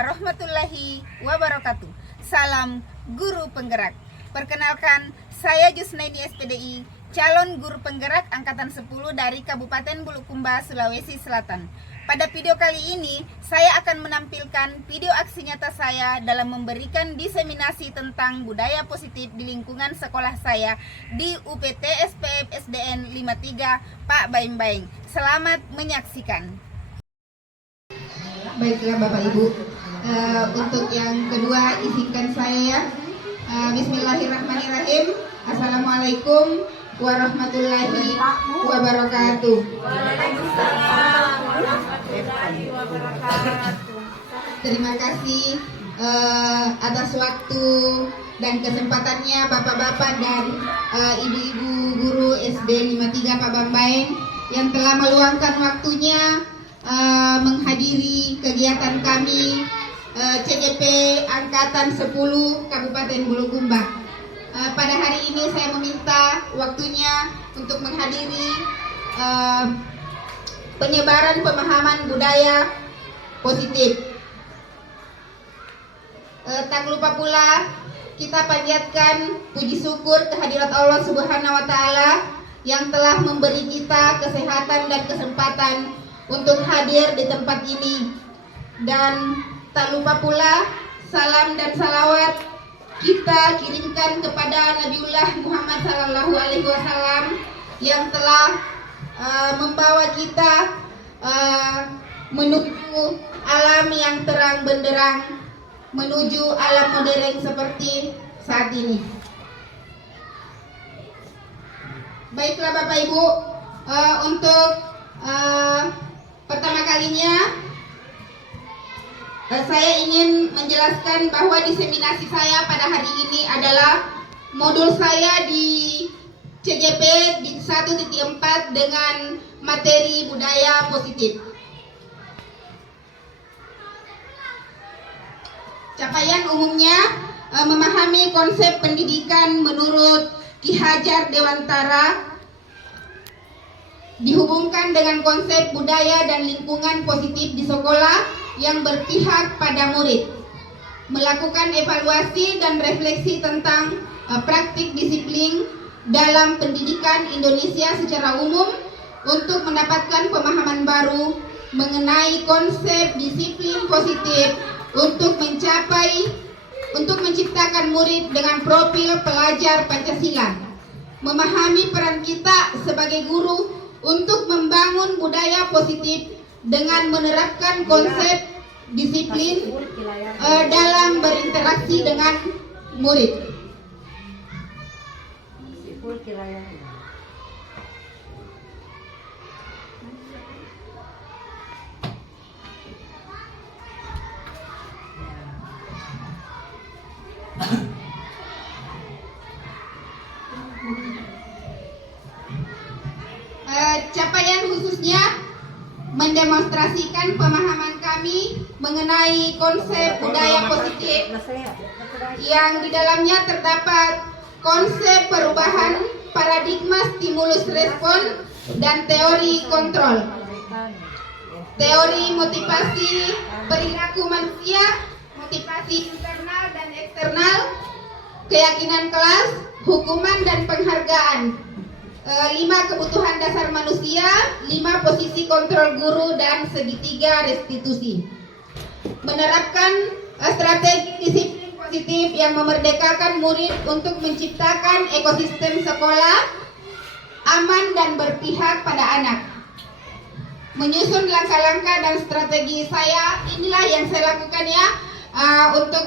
warahmatullahi wabarakatuh. Salam guru penggerak. Perkenalkan, saya Jusnaidi SPDI, calon guru penggerak angkatan 10 dari Kabupaten Bulukumba, Sulawesi Selatan. Pada video kali ini, saya akan menampilkan video aksi nyata saya dalam memberikan diseminasi tentang budaya positif di lingkungan sekolah saya di UPT SPF SDN 53 Pak Baim-Baing. Selamat menyaksikan. Baiklah Bapak Ibu, untuk yang kedua izinkan saya Bismillahirrahmanirrahim. Assalamualaikum warahmatullahi wabarakatuh. Terima kasih atas waktu dan kesempatannya Bapak-bapak dan Ibu-ibu guru SD 53 Pak Baim-Baing yang telah meluangkan waktunya menghadiri kegiatan kami CGP Angkatan 10 Kabupaten Bulukumba. Pada hari ini saya meminta waktunya untuk menghadiri penyebaran pemahaman budaya positif. Tak lupa pula kita panjatkan puji syukur kehadirat Allah Subhanahu wa taala yang telah memberi kita kesehatan dan kesempatan untuk hadir di tempat ini. Dan tak lupa pula salam dan salawat kita kirimkan kepada Nabiullah Muhammad SAW yang telah membawa kita menuju alam yang terang benderang, menuju alam modern seperti saat ini. Baiklah Bapak Ibu, untuk pertama kalinya saya ingin menjelaskan bahwa diseminasi saya pada hari ini adalah modul saya di CGP di 1.4 dengan materi budaya positif. Capaian umumnya memahami konsep pendidikan menurut Ki Hajar Dewantara dihubungkan dengan konsep budaya dan lingkungan positif di sekolah yang berpihak pada murid, melakukan evaluasi dan refleksi tentang praktik disiplin dalam pendidikan Indonesia secara umum untuk mendapatkan pemahaman baru mengenai konsep disiplin positif untuk menciptakan murid dengan profil pelajar Pancasila, memahami peran kita sebagai guru untuk membangun budaya positif dengan menerapkan konsep disiplin dalam berinteraksi dengan murid. Capaian khususnya mendemonstrasikan pemahaman kami mengenai konsep budaya positif yang di dalamnya terdapat konsep perubahan paradigma stimulus respon dan teori kontrol, teori motivasi perilaku manusia, motivasi internal dan eksternal, keyakinan kelas, hukuman dan penghargaan, 5 kebutuhan dasar manusia, 5 posisi kontrol guru, dan segitiga restitusi. Menerapkan strategi disiplin positif yang memerdekakan murid untuk menciptakan ekosistem sekolah aman dan berpihak pada anak. Menyusun langkah-langkah dan strategi saya, inilah yang saya lakukan ya, untuk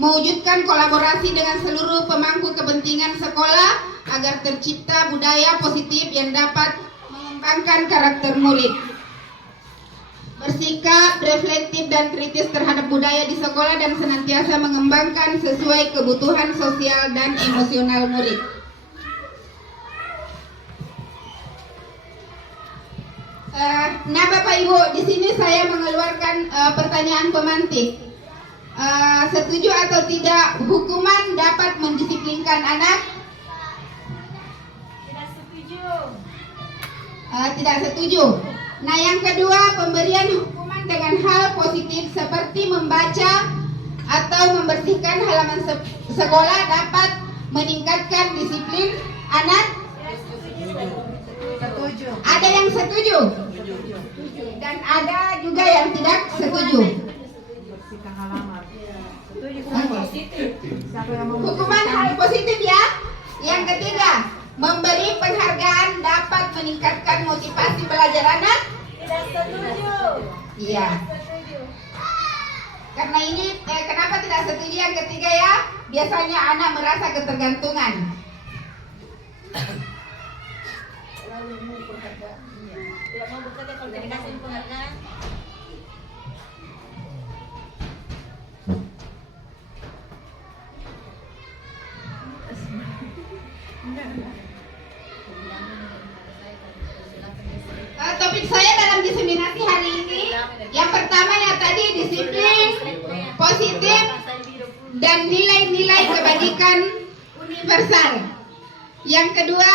mewujudkan kolaborasi dengan seluruh pemangku kepentingan sekolah agar tercipta budaya positif yang dapat mengembangkan karakter murid, bersikap reflektif dan kritis terhadap budaya di sekolah dan senantiasa mengembangkan sesuai kebutuhan sosial dan emosional murid. Nah Bapak Ibu, di sini saya mengeluarkan pertanyaan pemantik. Setuju atau tidak hukuman dapat mendisiplinkan anak? Tidak setuju. Nah yang kedua, pemberian hukuman dengan hal positif seperti membaca atau membersihkan halaman sekolah dapat meningkatkan disiplin anak? Setuju. Ada yang setuju? Dan ada juga yang tidak setuju. Hukuman hal positif ya. Yang ketiga, memberi penghargaan dapat meningkatkan motivasi belajar anak? Tidak setuju. Iya. Karena ini kenapa tidak setuju yang ketiga ya? Biasanya anak merasa ketergantungan. Tidak mau bekerja kalau tidak dikasih penghargaan. Topik saya dalam diseminasi hari ini yang pertama ya tadi disiplin positif dan nilai-nilai kebajikan universal. Yang kedua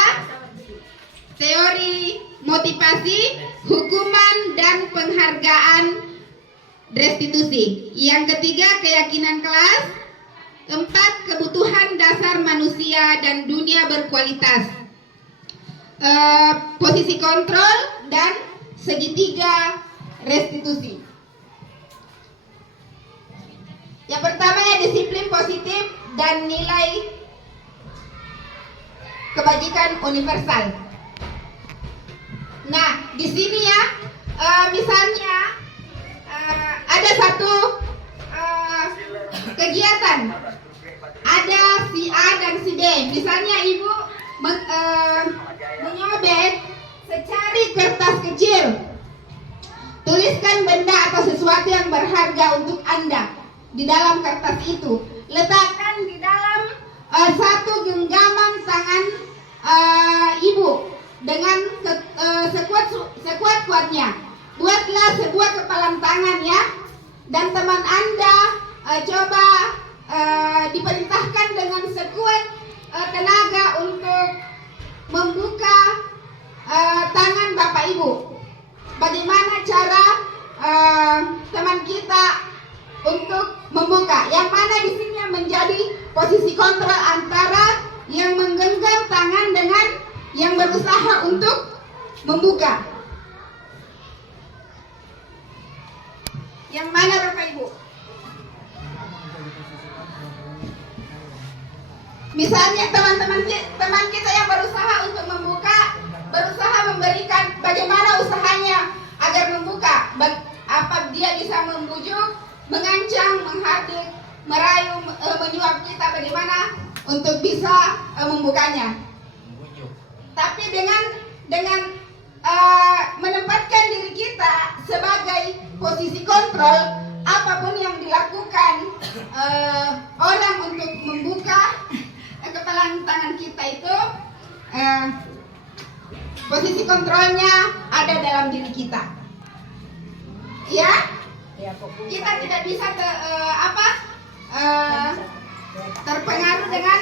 teori motivasi, hukuman dan penghargaan restitusi. Yang ketiga keyakinan kelas. Keempat kebutuhan dasar manusia dan dunia berkualitas. Posisi kontrol dan segitiga restitusi. Yang pertama ya disiplin positif dan nilai kebajikan universal. Nah, di sini ya, misalnya ada satu kegiatan, ada si A dan si B. Misalnya ibu menyobek secari kertas kecil, tuliskan benda atau sesuatu yang berharga untuk Anda di dalam kertas itu. Letakkan di dalam satu genggaman tangan ibu dengan sekuat-kuatnya. Buatlah sebuah kepalan tangan ya. Dan teman Anda coba diperintahkan dengan sekuat tenaga untuk membuka tangan Bapak Ibu. Bagaimana cara teman kita untuk membuka? Yang mana di sini yang menjadi posisi kontrol antara yang menggenggam tangan dengan yang berusaha untuk membuka? Yang mana Bapak Ibu? Misalnya teman kita yang berusaha untuk membuka, berusaha memberikan bagaimana usahanya agar membuka. Apa dia bisa membujuk, mengancam, menghardik, merayu, menyuap kita bagaimana untuk bisa membukanya. Tapi dengan menempatkan diri kita sebagai posisi kontrol, apapun yang dilakukan orang untuk membuka kepalan tangan kita itu, posisi kontrolnya ada dalam diri kita. Ya, kita tidak bisa terpengaruh dengan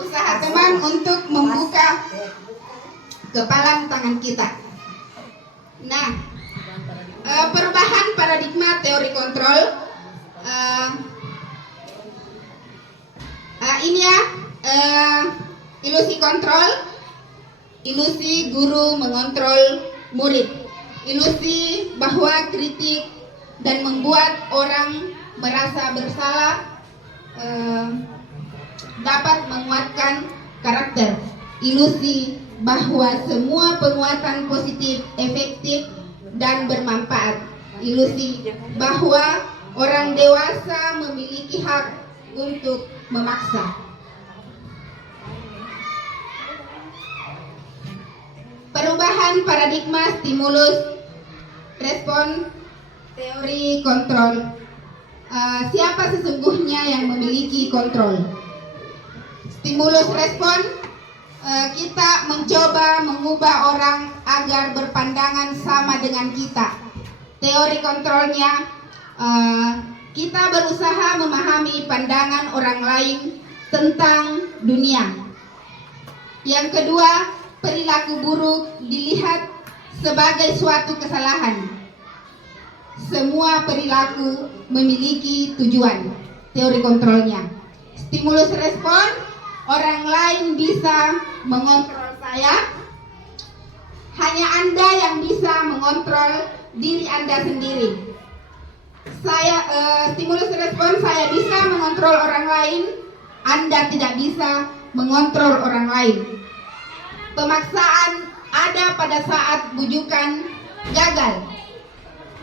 usaha teman untuk membuka kepalan tangan kita. Nah, perubahan paradigma teori kontrol ini ya, ilusi kontrol, ilusi guru mengontrol murid, ilusi bahwa kritik dan membuat orang merasa bersalah dapat menguatkan karakter, ilusi bahwa semua penguatan positif efektif dan bermanfaat, ilusi bahwa orang dewasa memiliki hak untuk memaksa. Perubahan paradigma stimulus respon teori kontrol. Siapa sesungguhnya yang memiliki kontrol? Stimulus respon, kita mencoba mengubah orang agar berpandangan sama dengan kita. Teori kontrolnya, kita berusaha memahami pandangan orang lain tentang dunia. Yang kedua, perilaku buruk dilihat sebagai suatu kesalahan. semua perilaku memiliki tujuan. Teori kontrolnya. Stimulus respon, orang lain bisa mengontrol saya. Hanya Anda yang bisa mengontrol diri Anda sendiri. Stimulus respon, saya bisa mengontrol orang lain, Anda tidak bisa mengontrol orang lain. Pemaksaan ada pada saat bujukan gagal.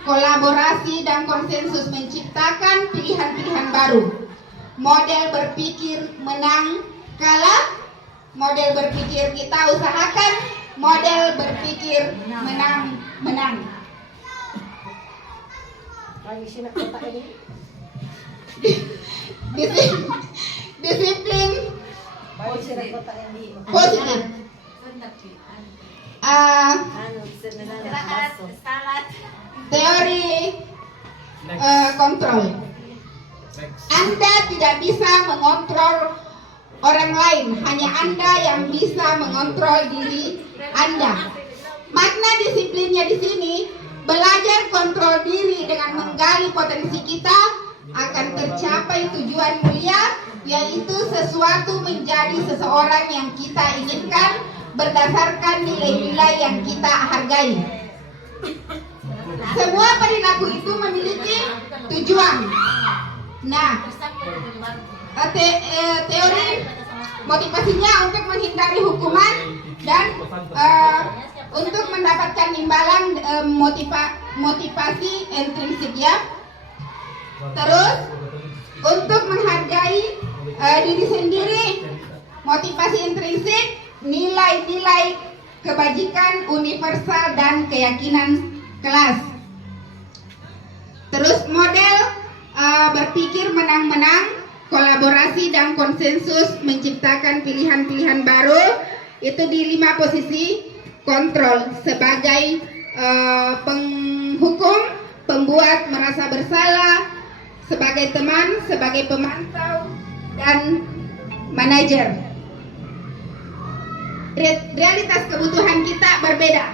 Kolaborasi dan konsensus menciptakan pilihan-pilihan baru. Model berpikir menang kalah. Model berpikir kita usahakan. Model berpikir menang. Disiplin positif. Teori kontrol. Anda tidak bisa mengontrol orang lain, hanya Anda yang bisa mengontrol diri Anda. Makna disiplinnya di sini, belajar kontrol diri dengan menggali potensi kita akan tercapai tujuan mulia, yaitu sesuatu menjadi seseorang yang kita inginkan berdasarkan nilai-nilai yang kita hargai. Semua perilaku itu memiliki tujuan. Nah, teori motivasinya untuk menghindari hukuman dan untuk mendapatkan imbalan, motivasi intrinsik ya. Terus untuk menghargai diri sendiri, motivasi intrinsik, nilai-nilai kebajikan universal dan keyakinan kelas. Terus model berpikir menang-menang, kolaborasi dan konsensus menciptakan pilihan-pilihan baru. Itu di 5 posisi kontrol sebagai penghukum, pembuat merasa bersalah, sebagai teman, sebagai pemantau, dan manajer. Realitas kebutuhan kita berbeda.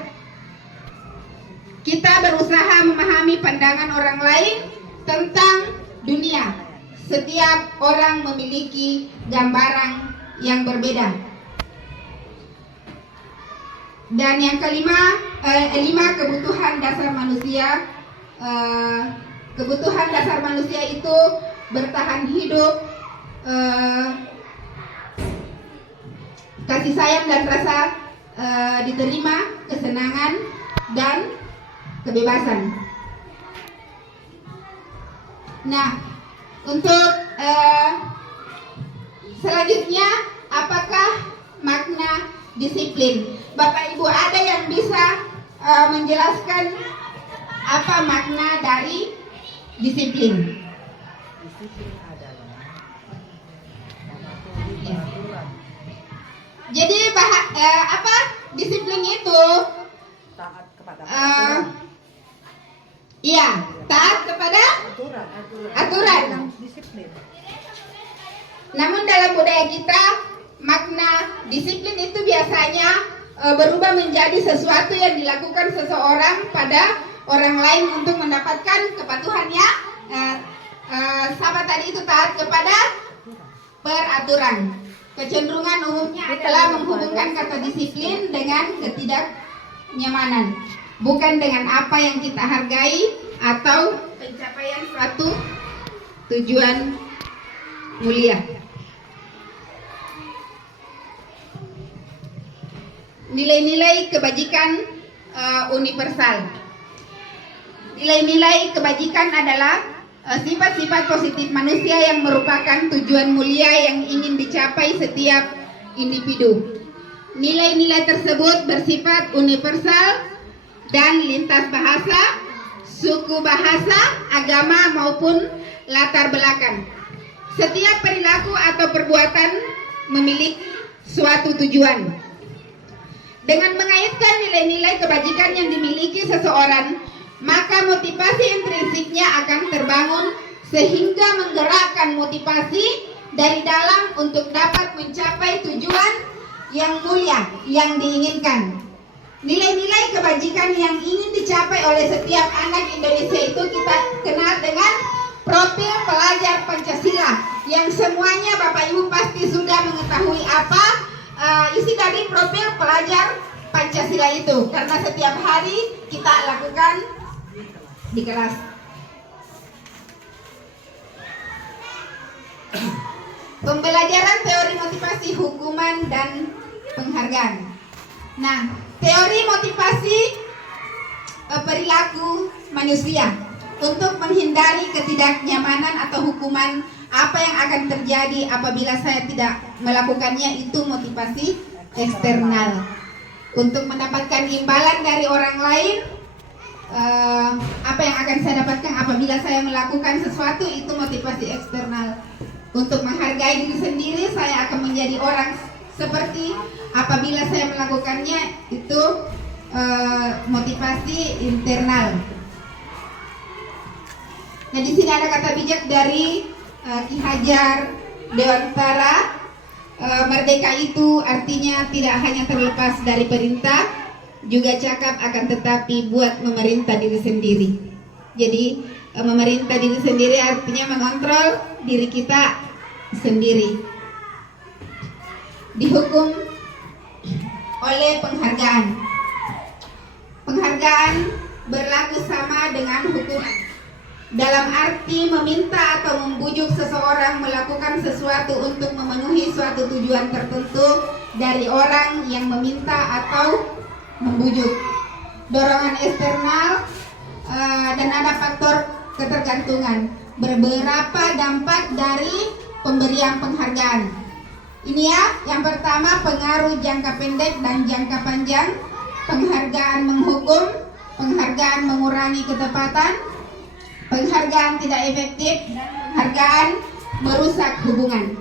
Kita berusaha memahami pandangan orang lain tentang dunia. Setiap orang memiliki gambaran yang berbeda. Dan yang kelima, 5 kebutuhan dasar manusia. Kebutuhan dasar manusia itu bertahan hidup, kasih sayang dan rasa diterima, kesenangan dan kebebasan. Nah, untuk selanjutnya, apakah makna disiplin? Bapak Ibu ada yang bisa menjelaskan apa makna dari disiplin? Jadi apa disiplin itu? Taat kepada Iya, taat kepada aturan. disiplin. Namun dalam budaya kita, makna disiplin itu biasanya berubah menjadi sesuatu yang dilakukan seseorang pada orang lain untuk mendapatkan kepatuhannya. Sama tadi itu taat kepada peraturan. Kecenderungan umumnya adalah menghubungkan kata disiplin dengan ketidaknyamanan, bukan dengan apa yang kita hargai atau pencapaian suatu tujuan mulia. Nilai-nilai kebajikan universal. Nilai-nilai kebajikan adalah sifat-sifat positif manusia yang merupakan tujuan mulia yang ingin dicapai setiap individu. Nilai-nilai tersebut bersifat universal dan lintas bahasa, suku bahasa, agama maupun latar belakang. Setiap perilaku atau perbuatan memiliki suatu tujuan. Dengan mengaitkan nilai-nilai kebajikan yang dimiliki seseorang, maka motivasi intrinsiknya akan terbangun sehingga menggerakkan motivasi dari dalam untuk dapat mencapai tujuan yang mulia yang diinginkan. Nilai-nilai kebajikan yang ingin dicapai oleh setiap anak Indonesia itu kita kenal dengan profil pelajar Pancasila, yang semuanya Bapak Ibu pasti sudah mengetahui apa isi dari profil pelajar Pancasila itu, karena setiap hari kita lakukan di kelas. Pembelajaran teori motivasi, hukuman, dan penghargaan. Nah, teori motivasi perilaku manusia untuk menghindari ketidaknyamanan atau hukuman apa yang akan terjadi apabila saya tidak melakukannya, itu motivasi eksternal. Untuk mendapatkan imbalan dari orang lain, apa yang akan saya dapatkan apabila saya melakukan sesuatu, itu motivasi eksternal. Untuk menghargai diri sendiri, saya akan menjadi orang seperti apabila saya melakukannya, itu motivasi internal. Nah, di sini ada kata bijak dari Ki Hajar Dewantara. Merdeka itu artinya tidak hanya terlepas dari perintah, juga cakap akan tetapi buat memerintah diri sendiri. Jadi memerintah diri sendiri artinya mengontrol diri kita sendiri. Dihukum oleh penghargaan. Penghargaan berlaku sama dengan hukuman, dalam arti meminta atau membujuk seseorang melakukan sesuatu untuk memenuhi suatu tujuan tertentu dari orang yang meminta atau membujuk. Dorongan eksternal dan ada faktor ketergantungan. Beberapa dampak dari pemberian penghargaan. Ini ya, yang pertama pengaruh jangka pendek dan jangka panjang. Penghargaan menghukum, penghargaan mengurangi ketepatan, penghargaan tidak efektif, penghargaan merusak hubungan.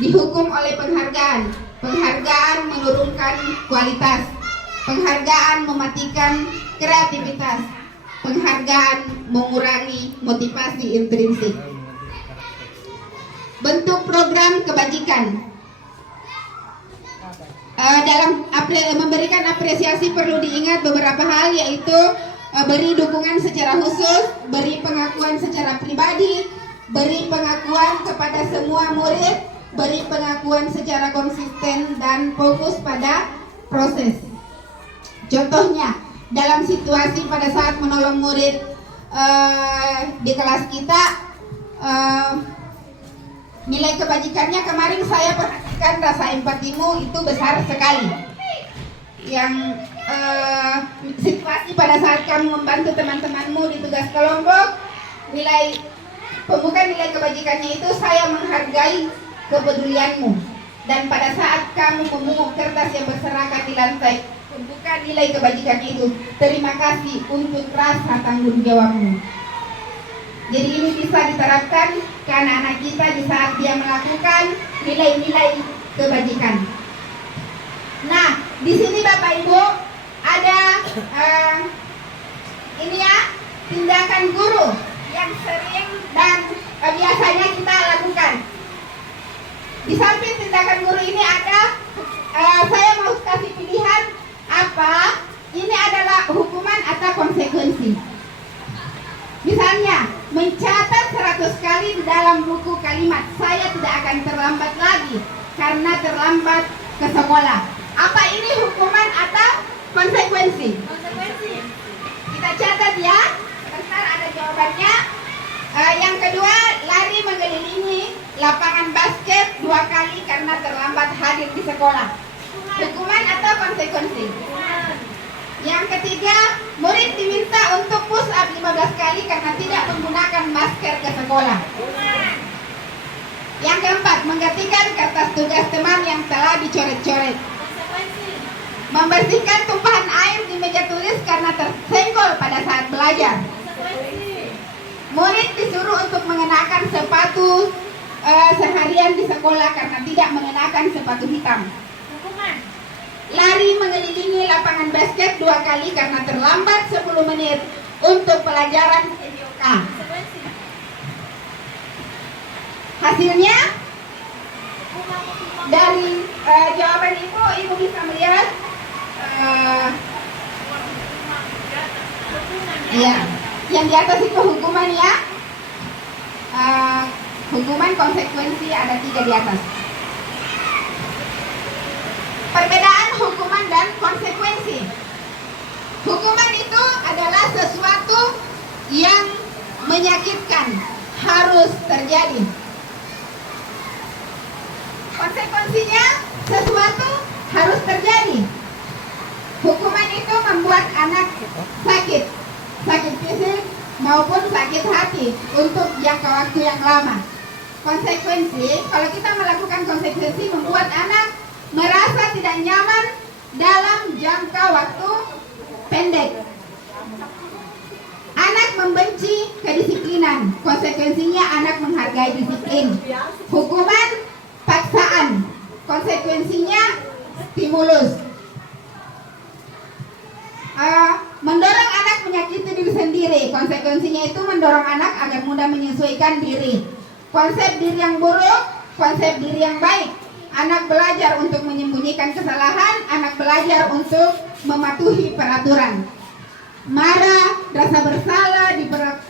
Dihukum oleh penghargaan. Penghargaan menurunkan kualitas, penghargaan mematikan kreativitas, penghargaan mengurangi motivasi intrinsik. Bentuk program kebajikan. Dalam memberikan apresiasi perlu diingat beberapa hal, yaitu beri dukungan secara khusus, beri pengakuan secara pribadi, beri pengakuan kepada semua murid, beri pengakuan secara konsisten dan fokus pada proses. Contohnya, dalam situasi pada saat menolong murid di kelas kita, nilai kebajikannya kemarin saya perhatikan, rasa empatimu itu besar sekali. Yang situasi pada saat kamu membantu teman-temanmu di tugas kelompok, pembukaan nilai kebajikannya itu saya menghargai kepedulianmu. Dan pada saat kamu memungut kertas yang berserakan di lantai, pembukaan nilai kebajikannya itu, terima kasih untuk rasa tanggung jawabmu. Jadi ini bisa diterapkan ke anak-anak kita di saat dia melakukan nilai-nilai kebajikan. Nah, di sini Bapak Ibu ada ini ya, tindakan guru yang sering dan biasanya kita lakukan. Di samping tindakan guru ini ada, saya mau kasih pilihan apa? Ini adalah hukuman atau konsekuensi. Misalnya, mencatat 100 kali di dalam buku kalimat, saya tidak akan terlambat lagi karena terlambat ke sekolah. Apa ini hukuman atau konsekuensi? Konsekuensi. Kita catat ya, sebentar ada jawabannya. Yang kedua, lari mengelilingi lapangan basket 2 kali karena terlambat hadir di sekolah. Hukuman atau konsekuensi? Yang ketiga, murid diminta untuk push up 15 kali karena tidak menggunakan masker ke sekolah. Yang keempat, menggantikan kertas tugas teman yang telah dicoret-coret. Membersihkan tumpahan air di meja tulis karena tersenggol pada saat belajar. Murid disuruh untuk mengenakan sepatu seharian di sekolah karena tidak mengenakan sepatu hitam. Lari mengelilingi lapangan basket 2 kali karena terlambat 10 menit untuk pelajaran SMK. Hasilnya dari jawaban Ibu bisa melihat Ya, yang di atas itu hukuman ya. Hukuman konsekuensi ada 3 di atas. Perbedaan hukuman dan konsekuensi. Hukuman itu adalah sesuatu yang menyakitkan, harus terjadi. Konsekuensinya sesuatu harus terjadi. Hukuman itu membuat anak sakit, sakit fisik maupun sakit hati untuk jangka waktu yang lama. Konsekuensi, kalau kita melakukan konsekuensi membuat anak merasa tidak nyaman dalam jangka waktu pendek. Anak membenci kedisiplinan, konsekuensinya anak menghargai disiplin. Hukuman paksaan, konsekuensinya stimulus. Mendorong anak menyakiti diri sendiri, konsekuensinya itu mendorong anak agar mudah menyesuaikan diri. Konsep diri yang buruk, konsep diri yang baik. Anak belajar untuk menyembunyikan kesalahan, anak belajar untuk mematuhi peraturan. Marah, rasa bersalah,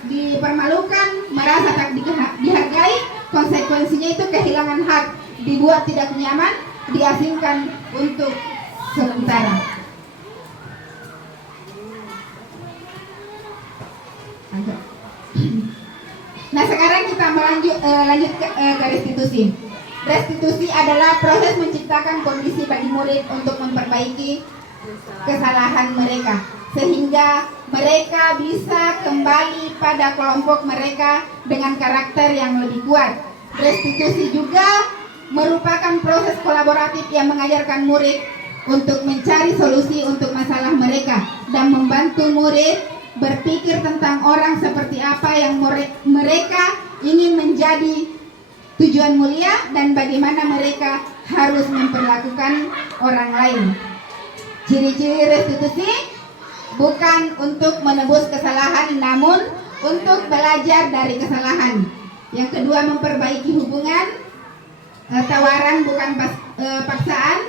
dipermalukan, merasa tak dihargai, konsekuensinya itu kehilangan hak, dibuat tidak nyaman, diasingkan untuk sementara. Nah, sekarang kita lanjut ke restitusi. Restitusi adalah proses menciptakan kondisi bagi murid untuk memperbaiki kesalahan mereka, sehingga mereka bisa kembali pada kelompok mereka dengan karakter yang lebih kuat. Restitusi juga merupakan proses kolaboratif yang mengajarkan murid untuk mencari solusi untuk masalah mereka dan membantu murid berpikir tentang orang seperti apa yang mereka ingin menjadi tujuan mulia dan bagaimana mereka harus memperlakukan orang lain. Ciri-ciri restitusi bukan untuk menebus kesalahan, namun untuk belajar dari kesalahan. Yang kedua, memperbaiki hubungan, tawaran bukan paksaan.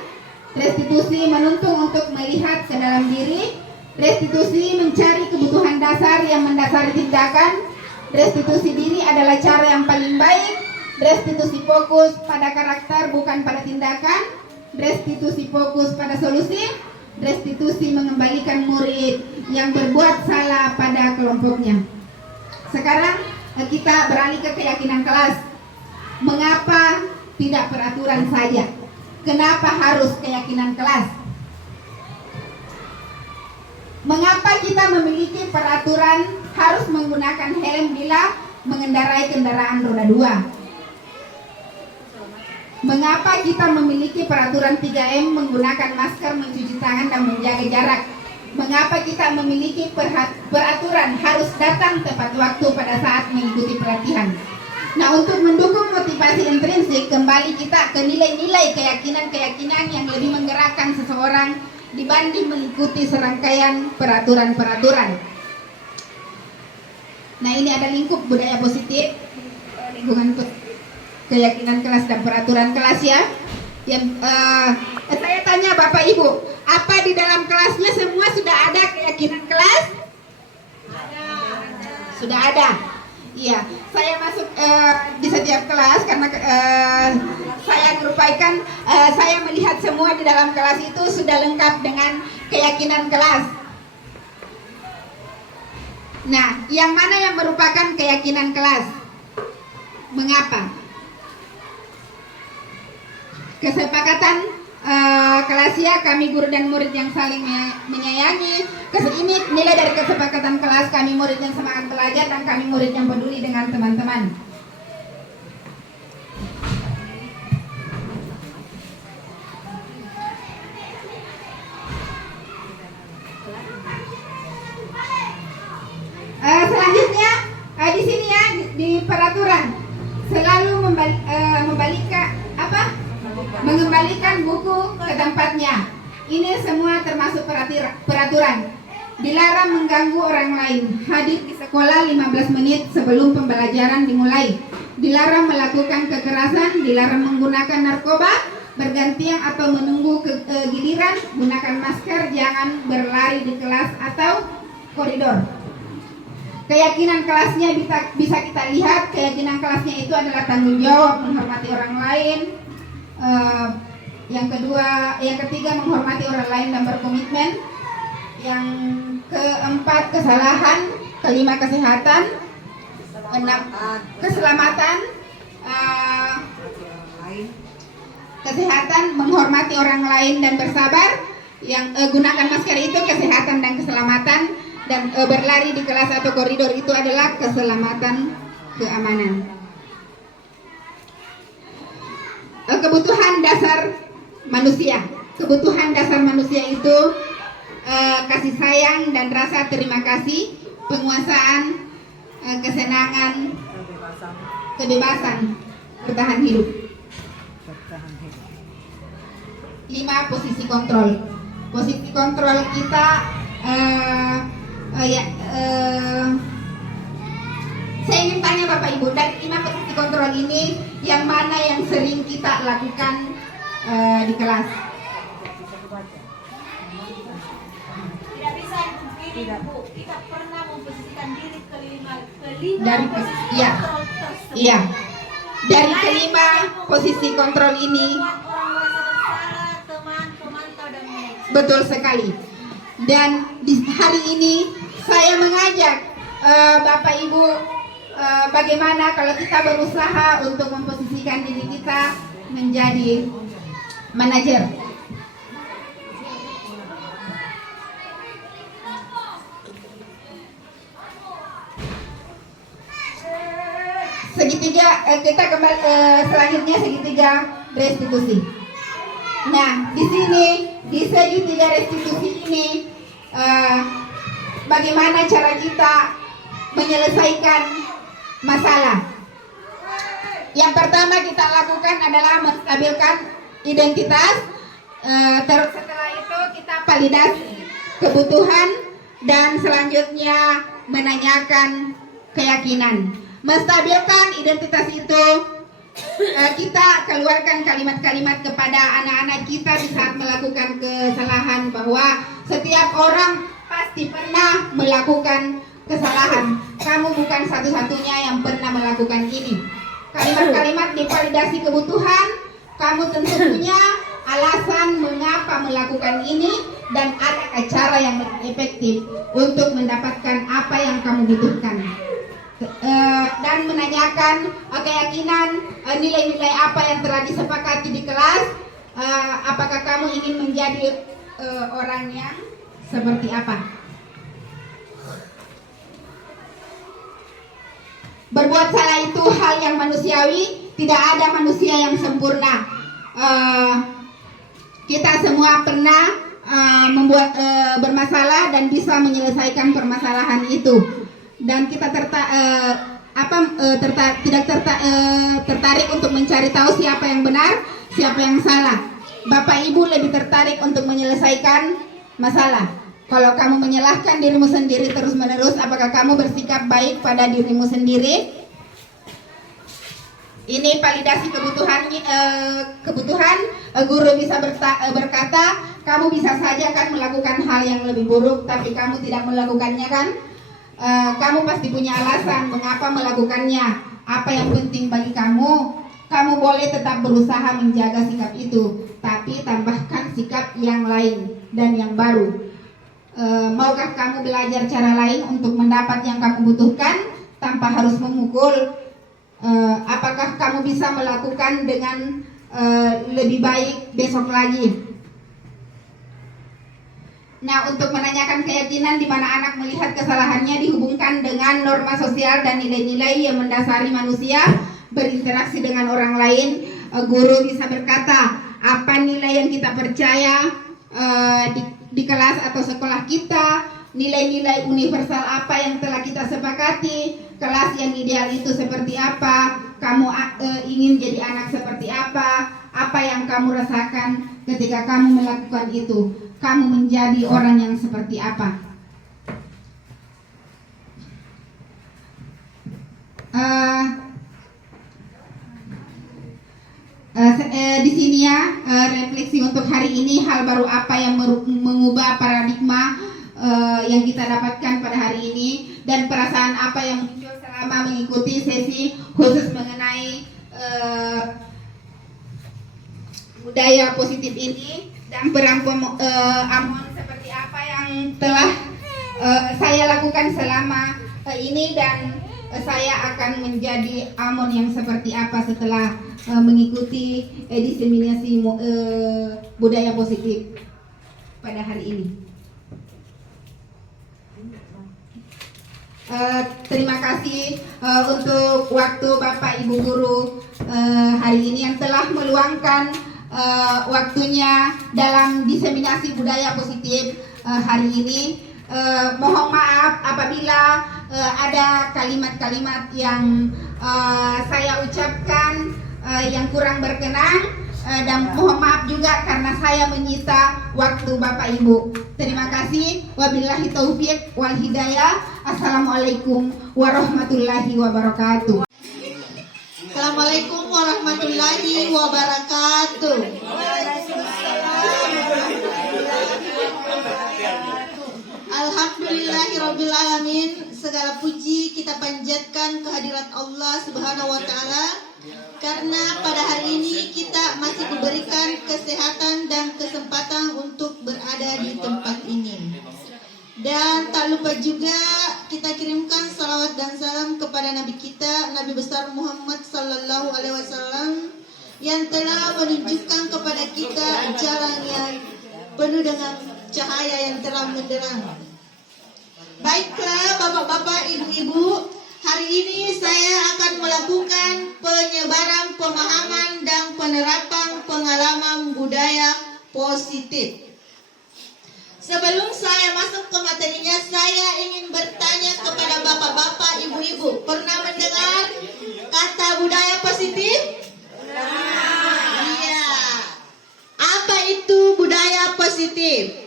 Restitusi menuntun untuk melihat ke dalam diri. Restitusi mencari kebutuhan dasar yang mendasari tindakan. Restitusi diri adalah cara yang paling baik. Restitusi fokus pada karakter bukan pada tindakan. Restitusi fokus pada solusi. Restitusi mengembalikan murid yang berbuat salah pada kelompoknya. Sekarang kita beralih ke keyakinan kelas. Mengapa tidak peraturan saja? Kenapa harus keyakinan kelas? Mengapa kita memiliki peraturan harus menggunakan helm bila mengendarai kendaraan roda 2? Mengapa kita memiliki peraturan 3M menggunakan masker, mencuci tangan, dan menjaga jarak? Mengapa kita memiliki peraturan harus datang tepat waktu pada saat mengikuti pelatihan? Nah, untuk mendukung motivasi intrinsik, kembali kita ke nilai-nilai keyakinan-keyakinan yang lebih menggerakkan seseorang dibanding mengikuti serangkaian peraturan-peraturan. Nah, ini ada lingkup budaya positif, lingkungan keyakinan kelas dan peraturan kelas ya. Yang saya tanya Bapak Ibu, apa di dalam kelasnya semua sudah ada keyakinan kelas? Sudah ada. Iya, saya masuk di setiap kelas karena saya grupaikan, saya melihat semua di dalam kelas itu sudah lengkap dengan keyakinan kelas. Nah, yang mana yang merupakan keyakinan kelas? Mengapa? Kesepakatan kelas ya, kami guru dan murid yang saling menyayangi. Ini nilai dari kesepakatan kelas, kami murid yang semangat belajar dan kami murid yang peduli dengan teman-teman. Selanjutnya di sini ya, di peraturan selalu mengembalikan buku ke tempatnya. Ini semua termasuk peraturan. Dilarang mengganggu orang lain. Hadir di sekolah 15 menit sebelum pembelajaran dimulai. Dilarang melakukan kekerasan, dilarang menggunakan narkoba, bergantian atau menunggu giliran, gunakan masker, jangan berlari di kelas atau koridor. Keyakinan kelasnya bisa kita lihat, keyakinan kelasnya itu adalah tanggung jawab, menghormati orang lain. Yang ketiga menghormati orang lain dan berkomitmen. Yang keempat kesalahan, kelima kesehatan, enam keselamatan, kesehatan, menghormati orang lain dan bersabar. Yang gunakan masker itu kesehatan dan keselamatan, dan berlari di kelas atau koridor itu adalah keselamatan, keamanan. Kebutuhan dasar manusia. Kebutuhan dasar manusia itu kasih sayang dan rasa terima kasih, penguasaan, kesenangan, kebebasan, bertahan hidup. 5. Posisi kontrol. Posisi kontrol kita saya ingin tanya Bapak Ibu, dari 5 posisi kontrol ini yang mana yang sering kita lakukan di kelas? Tidak bisa begini Bu, kita pernah memposisikan diri kelima Dari posisi iya. kontrol tersebut. Iya. Dari kelima posisi kontrol ini, Buat orang merasa bersalah, teman, pemantau dan manajer. betul sekali. Dan di hari ini saya mengajak Bapak Ibu, bagaimana kalau kita berusaha untuk memposisikan diri kita menjadi manajer. Segitiga, kita kembali selanjutnya segitiga restitusi. Nah, di sini di segitiga restitusi ini bagaimana cara kita menyelesaikan masalah. Yang pertama kita lakukan adalah menstabilkan identitas. Terus setelah itu kita validasi kebutuhan dan selanjutnya menanyakan keyakinan. Menstabilkan identitas itu kita keluarkan kalimat-kalimat kepada anak-anak kita di saat melakukan kesalahan, bahwa setiap orang pasti pernah melakukan kesalahan. Kamu bukan satu-satunya yang pernah melakukan ini. Kalimat-kalimat divalidasi kebutuhan, kamu tentu punya alasan mengapa melakukan ini dan ada cara yang lebih efektif untuk mendapatkan apa yang kamu butuhkan. Dan menanyakan keyakinan, nilai-nilai apa yang telah disepakati di kelas. Apakah kamu ingin menjadi orang yang seperti apa? Berbuat salah itu hal yang manusiawi, tidak ada manusia yang sempurna. Kita semua pernah membuat bermasalah dan bisa menyelesaikan permasalahan itu. Dan kita tertarik untuk mencari tahu siapa yang benar, siapa yang salah. Bapak Ibu lebih tertarik untuk menyelesaikan masalah. Kalau kamu menyalahkan dirimu sendiri terus-menerus, apakah kamu bersikap baik pada dirimu sendiri? Ini validasi kebutuhan. Guru bisa berkata, kamu bisa saja kan melakukan hal yang lebih buruk, tapi kamu tidak melakukannya kan? Kamu pasti punya alasan mengapa melakukannya. Apa yang penting bagi kamu? Kamu boleh tetap berusaha menjaga sikap itu, tapi tambahkan sikap yang lain dan yang baru. Maukah kamu belajar cara lain untuk mendapat yang kamu butuhkan tanpa harus memukul? Apakah kamu bisa melakukan dengan lebih baik besok lagi? Nah, untuk menanyakan keyakinan di mana anak melihat kesalahannya dihubungkan dengan norma sosial dan nilai-nilai yang mendasari manusia berinteraksi dengan orang lain. Guru bisa berkata, apa nilai yang kita percaya di kelas atau sekolah kita, nilai-nilai universal apa yang telah kita sepakati, kelas yang ideal itu seperti apa, kamu ingin jadi anak seperti apa yang kamu rasakan ketika kamu melakukan itu, kamu menjadi orang yang seperti apa. Di sini ya refleksi untuk hari ini, hal baru apa yang mengubah paradigma yang kita dapatkan pada hari ini, dan perasaan apa yang muncul selama mengikuti sesi khusus mengenai budaya positif ini, dan Amon seperti apa yang telah saya lakukan selama ini, dan saya akan menjadi Amon yang seperti apa setelah mengikuti diseminasi budaya positif pada hari ini. Terima kasih untuk waktu Bapak Ibu Guru hari ini yang telah meluangkan waktunya dalam diseminasi budaya positif hari ini. Mohon maaf apabila ada kalimat-kalimat yang saya ucapkan yang kurang berkenan, dan mohon maaf juga karena saya menyita waktu Bapak Ibu. Terima kasih. Wabillahi taufiq wal hidayah. Assalamualaikum warahmatullahi wabarakatuh. Assalamualaikum warahmatullahi wabarakatuh. Alhamdulillahirabbil alamin. Segala puji kita panjatkan kehadirat Allah Subhanahu wa taala, karena pada hari ini kita masih diberikan kesehatan dan kesempatan untuk berada di tempat ini. Dan tak lupa juga kita kirimkan salawat dan salam kepada Nabi kita, Nabi besar Muhammad Sallallahu Alaihi Wasallam, yang telah menunjukkan kepada kita jalan yang penuh dengan cahaya yang terang benderang. Baiklah bapak-bapak, ibu-ibu, hari ini saya akan melakukan penyebaran pemahaman dan penerapan pengalaman budaya positif. Sebelum saya masuk ke materinya, saya ingin bertanya kepada bapak-bapak, ibu-ibu, pernah mendengar kata budaya positif? Iya. Apa itu budaya positif?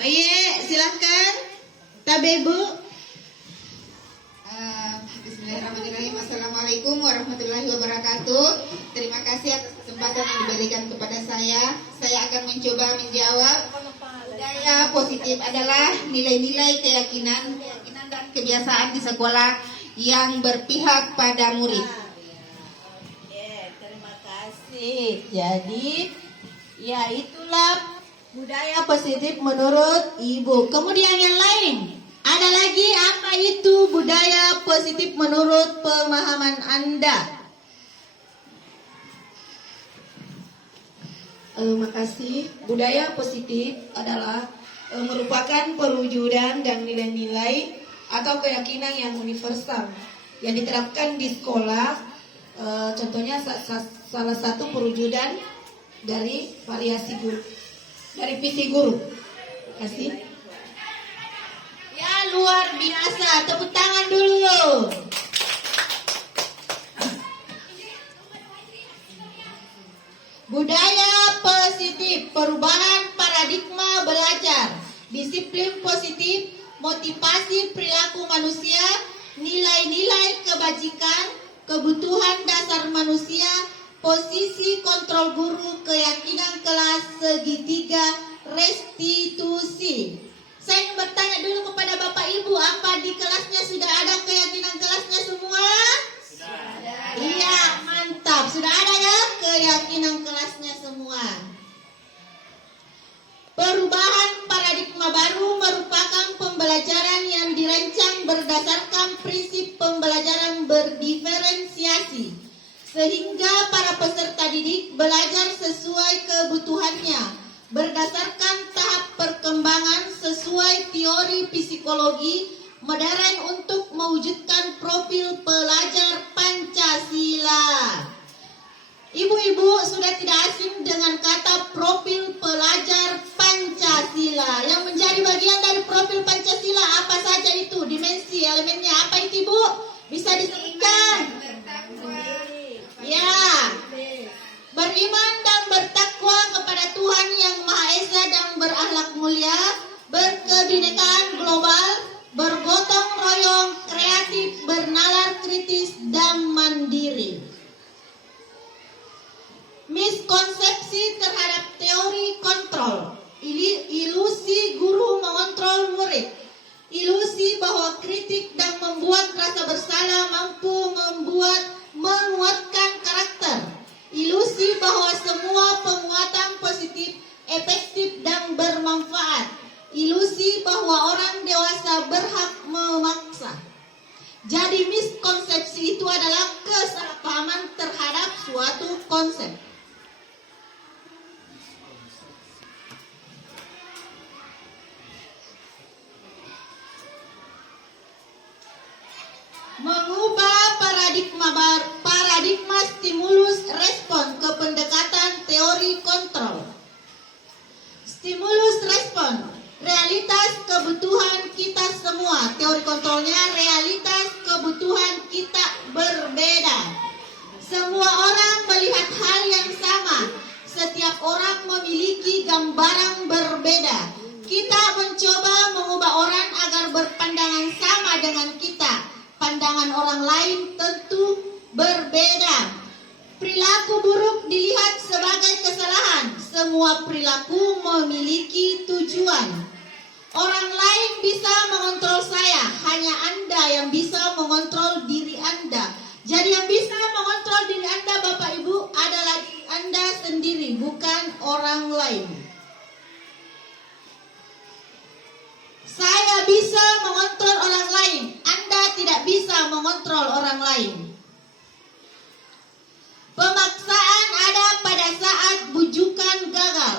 Oh iya, silakan. Tabe Bu. Bismillahirrahmanirrahim. Assalamualaikum warahmatullahi wabarakatuh. Terima kasih atas kesempatan yang diberikan kepada saya. Saya akan mencoba menjawab. Budaya positif adalah nilai-nilai keyakinan dan kebiasaan di sekolah yang berpihak pada murid. Terima kasih. Jadi, ya itulah budaya positif menurut Ibu. Kemudian yang lain, ada lagi, apa itu budaya positif menurut pemahaman Anda? Makasih. Budaya positif adalah merupakan perwujudan dan nilai-nilai atau keyakinan yang universal yang diterapkan di sekolah. Contohnya salah satu perwujudan dari variasi guru, dari visi guru. Terima kasih. Ya, luar biasa. Tepuk tangan dulu. Budaya positif, perubahan paradigma belajar, disiplin positif, motivasi perilaku manusia, nilai-nilai kebajikan, kebutuhan dasar manusia, posisi kontrol guru, keyakinan kelas, segitiga, restitusi. Saya ingin bertanya dulu kepada Bapak Ibu, apa di kelasnya sudah ada keyakinan kelasnya semua? Iya, mantap. Sudah ada ya keyakinan kelasnya semua. Perubahan paradigma baru merupakan pembelajaran yang dirancang berdasarkan prinsip pembelajaran berdiferensiasi, sehingga para peserta didik belajar sesuai kebutuhannya, berdasarkan tahap perkembangan sesuai teori psikologi modern untuk mewujudkan profil pelajar Pancasila. Ibu-ibu sudah tidak asing dengan kata profil pelajar Pancasila. Yang menjadi bagian dari profil Pancasila apa saja itu? Dimensi, elemennya apa itu, Ibu? Bisa disebutkan? Ya. Beriman dan bertakwa kepada Tuhan yang Maha Esa dan berakhlak mulia, berkebinekaan global, bergotong royong, kreatif, bernalar kritis, dan Ilusi bahwa kritik dan membuat rasa bersalah mampu menguatkan karakter. Ilusi bahwa semua penguatan positif, efektif dan bermanfaat. Ilusi bahwa orang dewasa berhak memaksa. Jadi miskonsepsi itu adalah kesalahpahaman terhadap suatu konsep. Mengubah paradigma stimulus respon ke pendekatan teori kontrol. Stimulus respon, realitas kebutuhan kita semua. Teori kontrolnya, realitas kebutuhan kita berbeda. Semua orang melihat hal yang sama. Setiap orang memiliki gambaran berbeda. Kita mencoba mengubah orang agar berpandangan sama dengan kita. Pandangan orang lain tentu berbeda. Perilaku buruk dilihat sebagai kesalahan. Semua perilaku memiliki tujuan. Orang lain bisa mengontrol saya, hanya Anda yang bisa mengontrol diri Anda. Jadi yang bisa mengontrol diri Anda, Bapak Ibu, adalah Anda sendiri, bukan orang lain. Saya bisa mengontrol orang lain, Anda tidak bisa mengontrol orang lain. Pemaksaan ada pada saat bujukan gagal.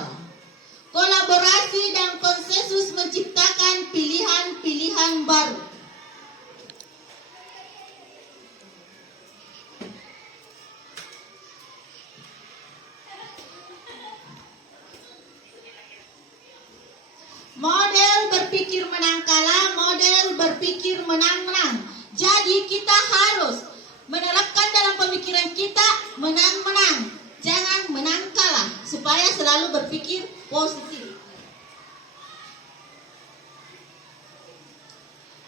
Kolaborasi dan konsensus menciptakan pilihan-pilihan baru. Model berpikir menang kalah, model berpikir menang-menang. Jadi kita harus menerapkan dalam pemikiran kita menang-menang, jangan menang kalah, supaya selalu berpikir positif.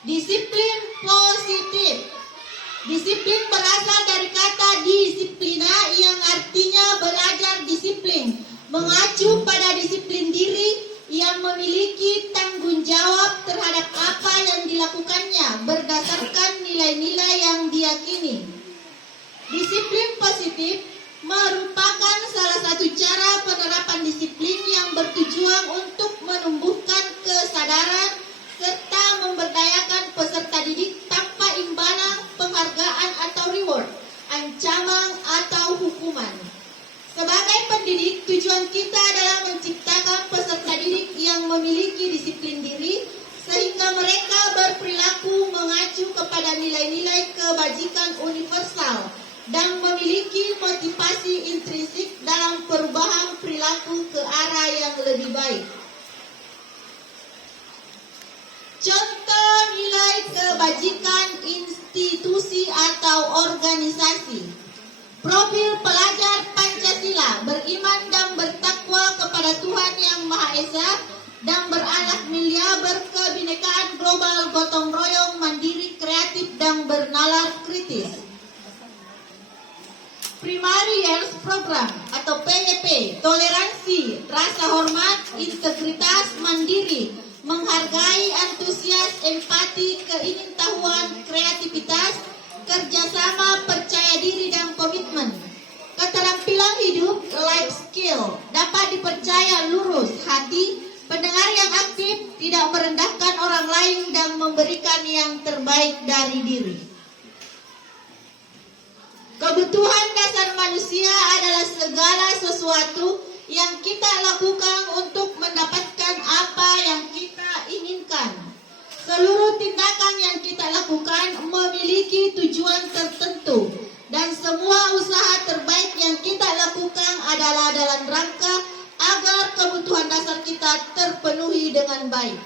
Disiplin positif. Disiplin berasal dari kata disiplina yang artinya belajar disiplin, mengacu pada disiplin diri yang memiliki tanggung jawab terhadap apa yang dilakukannya berdasarkan nilai-nilai yang diyakini. Disiplin positif merupakan salah satu cara penerapan disiplin yang bertujuan untuk menumbuhkan kesadaran serta memberdayakan peserta didik tanpa imbalan penghargaan atau reward, ancaman atau hukuman. Sebagai pendidik, tujuan kita adalah menciptakan peserta didik yang memiliki disiplin diri sehingga mereka berperilaku mengacu kepada nilai-nilai kebajikan universal dan memiliki motivasi intrinsik dalam perubahan perilaku ke arah yang lebih baik. Contoh nilai kebajikan institusi atau organisasi. Profil pelajar Pancasila, beriman dan bertakwa kepada Tuhan Yang Maha Esa dan berakhlak mulia, berkebinekaan global, gotong royong, mandiri, kreatif dan bernalar kritis. Primary Health Program atau PHP, toleransi, rasa hormat, integritas, mandiri, menghargai, antusias, empati, keingintahuan, kreativitas, kerjasama, percaya diri dan komitmen. Keterampilan hidup, life skill, dapat dipercaya, lurus hati, pendengar yang aktif, tidak merendahkan orang lain dan memberikan yang terbaik dari diri. Kebutuhan dasar manusia adalah segala sesuatu yang kita lakukan untuk mendapatkan apa yang kita inginkan. Seluruh tindakan yang kita lakukan memiliki tujuan tertentu dan semua usaha terbaik yang kita lakukan adalah dalam rangka agar kebutuhan dasar kita terpenuhi dengan baik.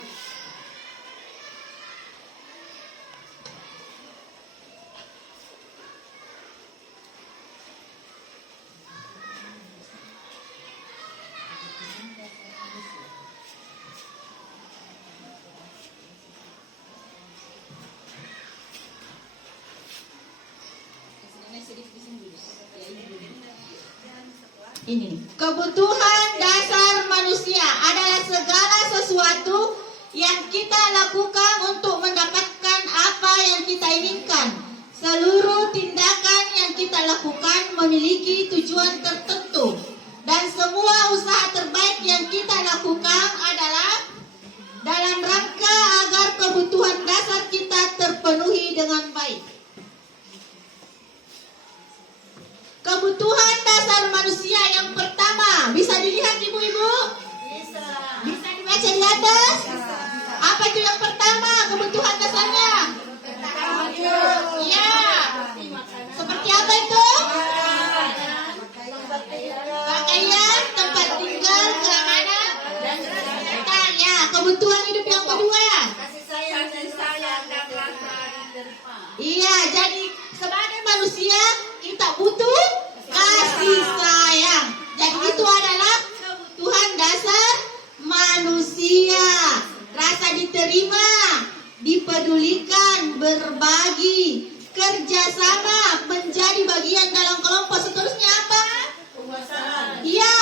Ini kebutuhan dasar manusia adalah segala sesuatu yang kita lakukan untuk memiliki tujuan tertentu. Dan semua usaha terbaik yang kita lakukan adalah dalam rangka agar kebutuhan dasar kita terpenuhi dengan baik. Kebutuhan dasar manusia yang pertama, bisa dilihat ibu-ibu? Bisa dibaca di atas? Apa itu yang pertama kebutuhan dasarnya? Ya. Seperti apa itu? Pakaian, tempat tinggal, keamanan, dan kesehatan. Ya, kebutuhan hidup yang kedua. Iya, jadi sebagai manusia kita butuh kasih sayang. Jadi itu adalah kebutuhan dasar manusia. Rasa diterima, dipedulikan, berbagi, kerjasama, menjadi bagian dalam kelompok. Seterusnya apa? Iya,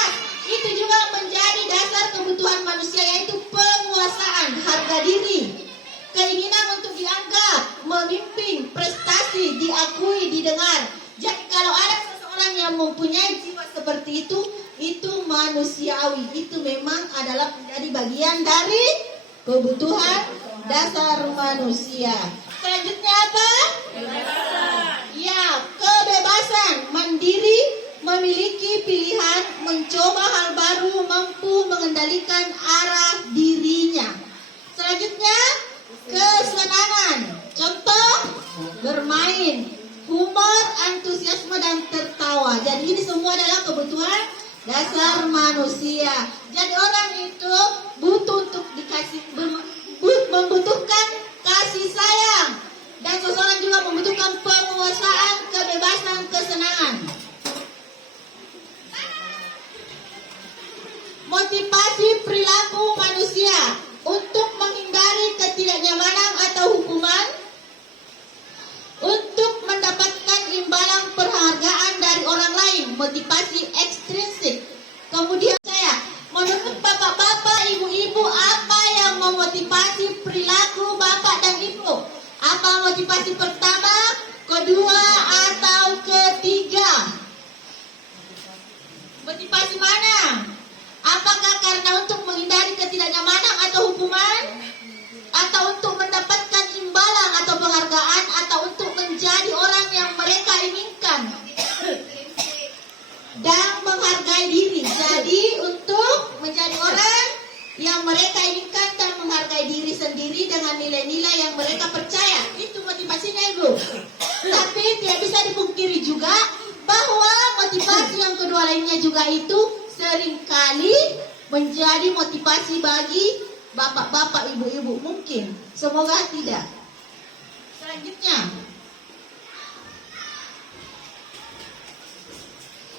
itu juga menjadi dasar kebutuhan manusia, yaitu penguasaan, harga diri, keinginan untuk dianggap, memimpin, prestasi, diakui, didengar. Jadi kalau ada seseorang yang mempunyai jiwa seperti itu manusiawi. Itu memang adalah menjadi bagian dari kebutuhan dasar manusia. Selanjutnya apa? Ya, kebebasan, mandiri, memiliki pilihan, mencoba hal baru, mampu mengendalikan arah dirinya. Selanjutnya, kesenangan. Contoh, bermain, humor, antusiasme, dan tertawa. Jadi ini semua adalah kebutuhan dasar manusia. Jadi orang itu butuh untuk dikasih, membutuhkan kasih sayang. Dan seseorang juga membutuhkan penguasaan, kebebasan, kesenangan. Motivasi perilaku manusia untuk menghindari ketidaknyamanan atau hukuman, untuk mendapatkan imbalan penghargaan dari orang lain, motivasi ekstrinsik. Kemudian menurut bapak-bapak, ibu-ibu, apa yang memotivasi perilaku bapak dan ibu? Apa motivasi pertama, kedua, atau ketiga? Motivasi mana? Apakah karena untuk menghindari ketidaknyamanan atau hukuman? Atau untuk mendapatkan imbalan atau penghargaan? Atau untuk menjadi orang yang mereka inginkan? Dan menghargai diri. Jadi untuk menjadi orang yang mereka inginkan dan menghargai diri sendiri dengan nilai-nilai yang mereka percaya. Itu motivasinya, Ibu. Tapi tidak bisa dipungkiri juga bahwa motivasi yang kedua lainnya juga itu seringkali menjadi motivasi bagi bapak-bapak, ibu-ibu. Mungkin, semoga tidak. Selanjutnya,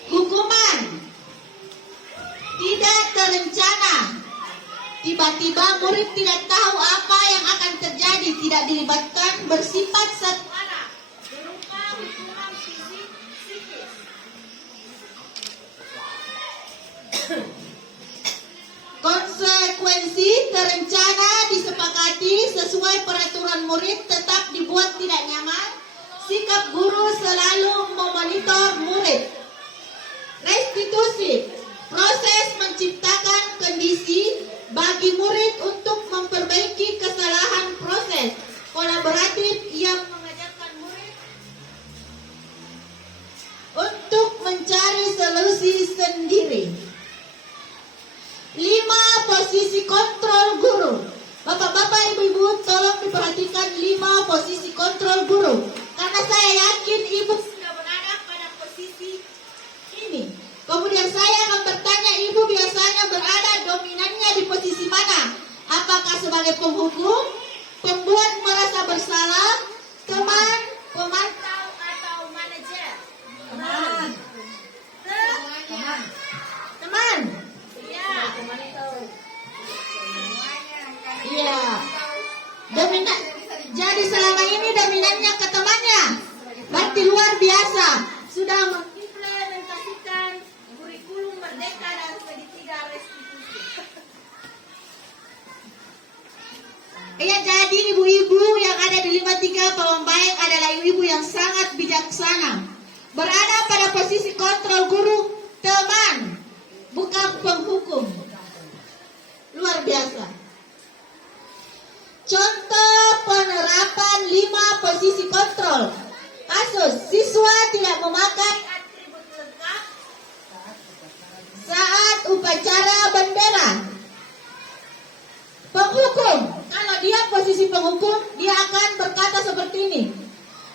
hukuman tidak terencana. Tiba-tiba murid tidak tahu apa yang akan terjadi, tidak dilibatkan, bersifat satu arah, berupa hukuman fisik, psikis. Konsekuensi terencana disepakati sesuai peraturan murid tetap dibuat tidak nyaman. Sikap guru selalu memonitor murid. Restitusi, proses menciptakan kondisi bagi murid untuk memperbaiki kesalahan proses. Kolaboratif yang mengajarkan murid untuk mencari solusi sendiri. 5. Posisi kontrol guru. Bapak-bapak, ibu-ibu, tolong diperhatikan 5 posisi kontrol guru. Karena saya yakin ibu sudah berada pada posisi ini. Kemudian saya akan bertanya, ibu biasanya berada dominannya di posisi mana? Apakah sebagai penghukum, pembuat merasa bersalah, teman, pemantau, atau manajer? Teman. Teman. Iya. Dominan. Jadi selama ini dominannya ke temannya. Berarti luar biasa. Sudah mengimplementasikan kurikulum merdeka dan segitiga restitusi. Iya, jadi ibu-ibu yang ada di 53 Palembang adalah ibu-ibu yang sangat bijaksana. berada pada posisi kontrol guru, teman, bukan penghukum. Luar biasa. Contoh penerapan 5 posisi kontrol. Kasus siswa tidak memakai Atribut lengkap. saat upacara bendera. Penghukum, kalau dia posisi penghukum, dia akan berkata seperti ini.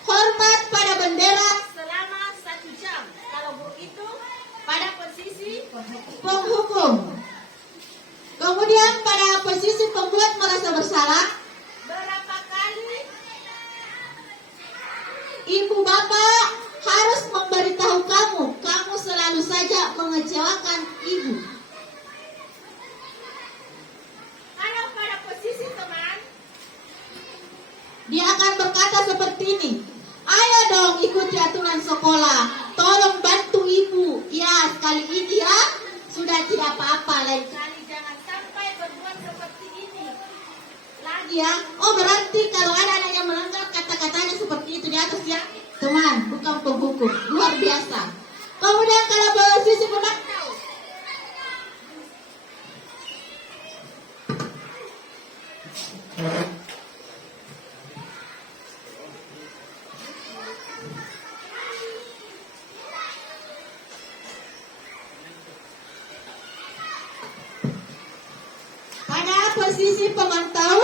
Hormat pada bendera Selama 1 jam. Kalau guru itu pada posisi penghukum. Kemudian pada posisi pembuat merasa bersalah, berapa kali ibu bapak harus memberitahu kamu, kamu selalu saja mengecewakan ibu. kalau pada posisi teman, Dia akan berkata seperti ini. Ayo dong ikuti aturan sekolah. Tolong bantu ibu. Ya sekali ini ya. Sudah tidak apa-apa lain kali jangan sampai berbuat seperti ini. lagi ya. Oh berarti kalau ada anak yang melanggar kata-katanya seperti itu di atas ya. Teman, bukan penghukum. Luar biasa. Kemudian kalau posisi pemantau. Pada posisi pemantau,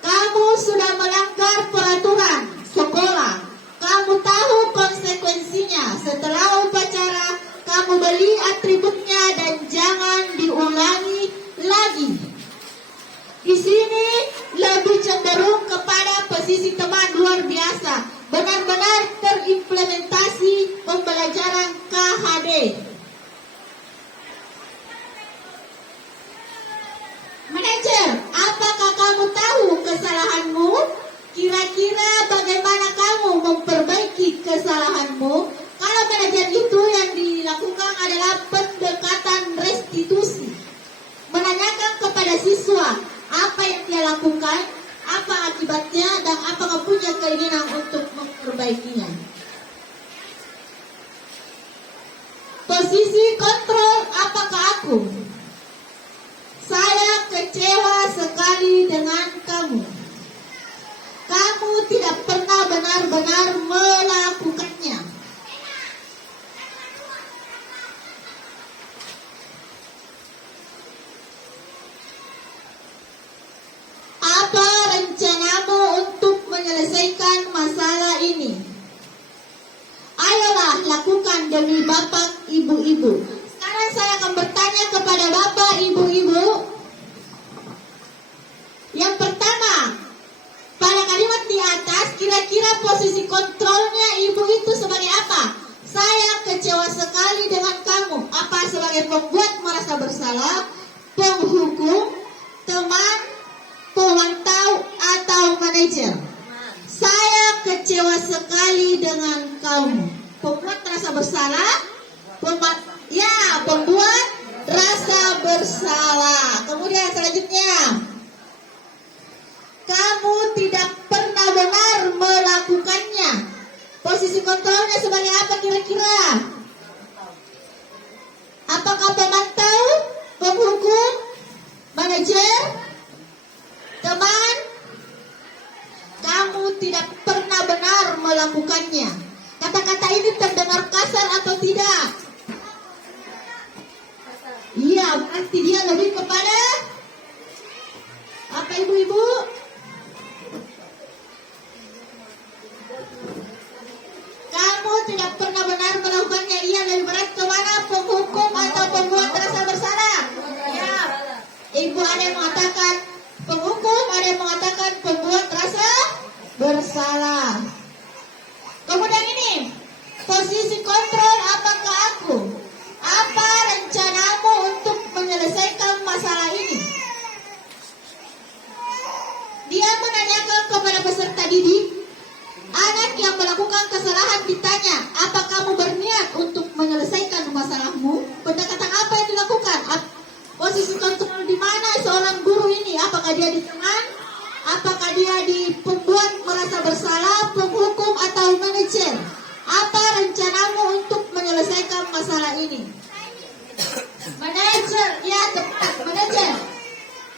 kamu sudah melanggar peraturan sekolah. Kamu tahu konsekuensinya. Setelah upacara, kamu beli atributnya dan jangan diulangi lagi. Di sini lebih cenderung kepada posisi teman luar biasa. Benar-benar terimplementasi pembelajaran KHD. Manajer, apakah kamu tahu kesalahanmu? Kira-kira bagaimana kamu memperbaiki kesalahanmu? Kalau manajer itu yang dilakukan adalah pendekatan restitusi. Menanyakan kepada siswa apa yang dia lakukan, apa akibatnya, dan apakah punya keinginan untuk memperbaikinya. Posisi kontrol, apakah aku? Saya kecewa sekali dengan kamu. Kamu tidak pernah benar-benar melakukannya. Apa rencanamu untuk menyelesaikan masalah ini? Ayolah lakukan demi bapak ibu-ibu. Sekarang saya akan bertanya kepada bapak ibu-ibu. Yang pertama, pada kalimat di atas, kira-kira posisi kontrolnya ibu itu sebagai apa? Saya kecewa sekali dengan kamu. Apa sebagai pembuat merasa bersalah, penghukum, teman, pemantau, atau manajer? Saya kecewa sekali dengan kamu. Pembuat rasa bersalah, pembuat rasa bersalah. Kemudian selanjutnya, kamu tidak pernah benar melakukannya. Posisi kontrolnya sebagai apa kira-kira? Apakah pemantau, penghukum, manajer, teman? Kamu tidak pernah benar melakukannya. Kata-kata ini terdengar kasar atau tidak? Iya, berarti dia lebih kepada apa ibu-ibu? Kamu tidak pernah benar melakukannya. Iya, lebih berat kemana? Penghukum atau pembuat rasa bersalah? Ya. Ibu ada yang mengatakan penghukum, ada yang mengatakan pembuat rasa bersalah. Kemudian ini, posisi kontrol, apakah aku? Apa rencanamu untuk menyelesaikan masalah ini? Dia menanyakan kepada peserta didik. Anak yang melakukan kesalahan ditanya, apa kamu berniat untuk menyelesaikan masalahmu? Pendekatan apa yang dilakukan? Posisi kontrol di mana seorang guru ini? Apakah dia di tengah? Apakah dia di pembuat merasa bersalah, penghukum, atau manajer? Apa rencanamu untuk menyelesaikan masalah ini? Manajer, ya tepat, manajer.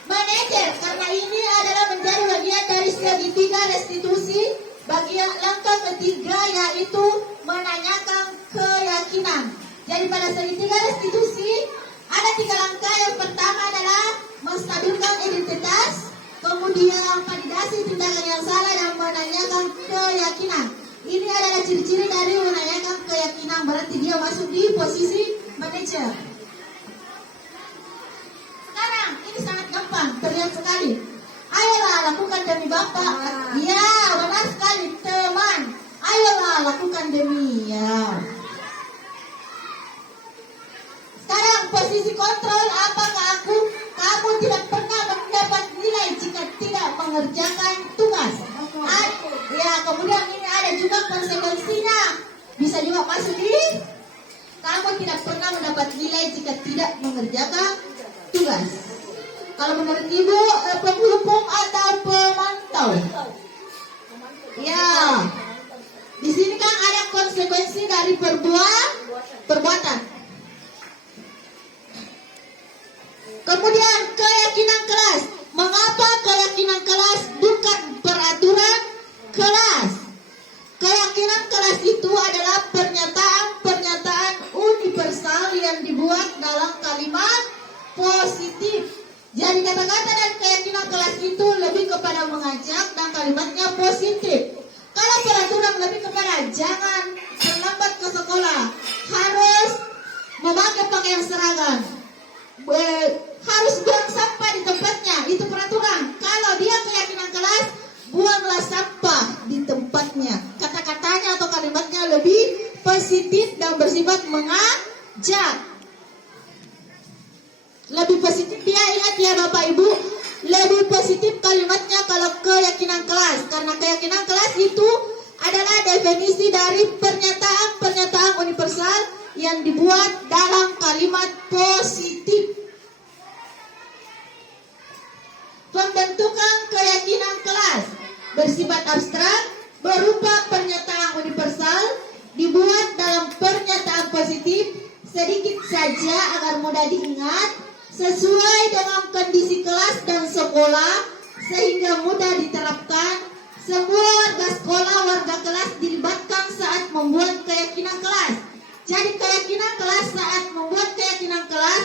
Manajer, karena ini adalah menjadi bagian dari segitiga restitusi. Bagian langkah ketiga yaitu menanyakan keyakinan. Jadi pada segitiga restitusi ada 3 langkah. Yang pertama adalah menstabilkan identitas, kemudian validasi tindakan yang salah, dan menanyakan keyakinan. Ini adalah ciri-ciri dari menanyakan keyakinan, berarti dia masuk di posisi manajer. Sekarang ini sangat gampang, terlihat sekali. Ayolah lakukan demi Bapak. Ya, benar sekali teman. Ayolah lakukan demi ya. Sekarang posisi kontrol, apakah kamu tidak pernah mendapat nilai jika tidak mengerjakan tugas. Ya, kemudian ini ada juga konsekuensinya. Bisa juga masuk di kamu tidak pernah mendapat nilai jika tidak mengerjakan tugas. Kalau menurut Ibu, penghukum atau pemantau? Ya, di sini kan ada konsekuensi dari perbuatan. Kemudian keyakinan kelas. Mengapa keyakinan kelas bukan peraturan kelas? Keyakinan kelas itu adalah pernyataan universal yang dibuat dalam kalimat positif. Jadi kata-kata dan keyakinan kelas itu lebih kepada mengajak dan kalimatnya positif. Kalau peraturan lebih kepada jangan terlambat ke sekolah, harus memakai pakaian seragam, harus buang sampah di tempatnya, itu peraturan. Kalau dia keyakinan kelas, buanglah sampah di tempatnya. Kata-katanya atau kalimatnya lebih positif dan bersifat mengajak. Lebih positif dia, ingat ya Bapak Ibu, lebih positif kalimatnya kalau keyakinan kelas. Karena keyakinan kelas itu adalah definisi dari pernyataan universal yang dibuat dalam kalimat positif. Pembentukan keyakinan kelas bersifat abstrak berupa pernyataan universal dibuat dalam pernyataan positif sedikit saja agar mudah diingat, sesuai dengan kondisi kelas dan sekolah sehingga mudah diterapkan. Semua warga sekolah, warga kelas dilibatkan saat membuat keyakinan kelas. Jadi keyakinan kelas saat membuat keyakinan kelas,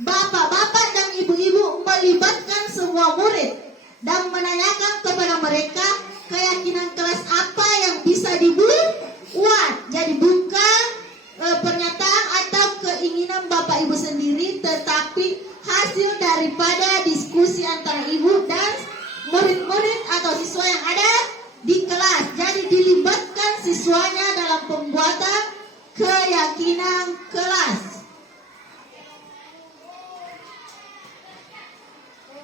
bapak-bapak dan ibu-ibu melibatkan semua murid dan menanyakan kepada mereka keyakinan kelas apa yang bisa dibuat. Jadi bukan pernyataan atau keinginan bapak ibu sendiri, tetapi hasil daripada diskusi antara ibu dan murid-murid atau siswa yang ada di kelas. Jadi dilibatkan siswanya dalam pembuatan keyakinan kelas.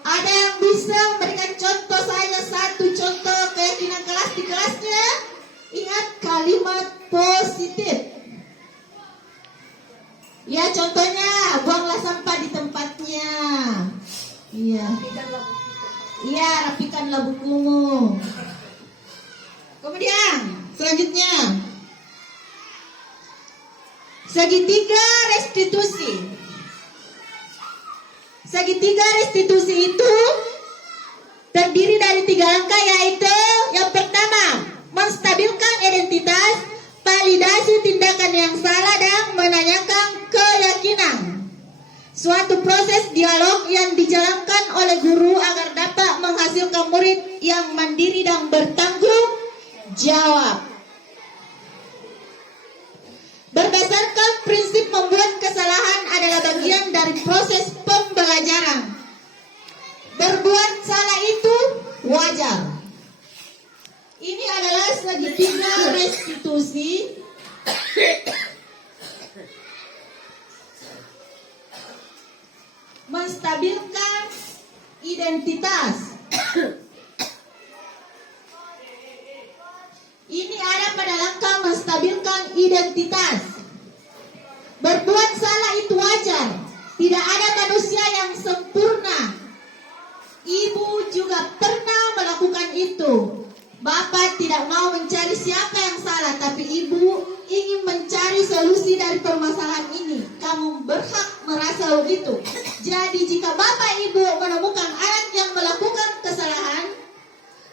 Ada yang bisa memberikan contoh saja, satu contoh keyakinan kelas di kelasnya? Ingat kalimat positif. Ya, contohnya buanglah sampah di tempatnya. Iya. Iya, rapikanlah bukumu. Kemudian selanjutnya segitiga restitusi. Segitiga restitusi itu terdiri dari 3 langkah, yaitu yang pertama menstabilkan identitas, validasi tindakan yang salah, dan menanyakan keyakinan. Suatu proses dialog yang dijalankan oleh guru agar dapat menghasilkan murid yang mandiri dan bertanggung jawab. Berdasarkan prinsip membuat kesalahan adalah bagian dari proses pembelajaran. Berbuat salah itu wajar. Ini adalah segitiga restitusi. Menstabilkan identitas. Ini ada pada langkah menstabilkan identitas. Berbuat salah itu wajar. Tidak ada manusia yang sempurna. Ibu juga pernah melakukan itu. Bapak tidak mau mencari siapa yang salah, tapi ibu ingin mencari solusi dari permasalahan ini. Kamu berhak merasa begitu. Jadi jika Bapak Ibu menemukan anak yang melakukan kesalahan,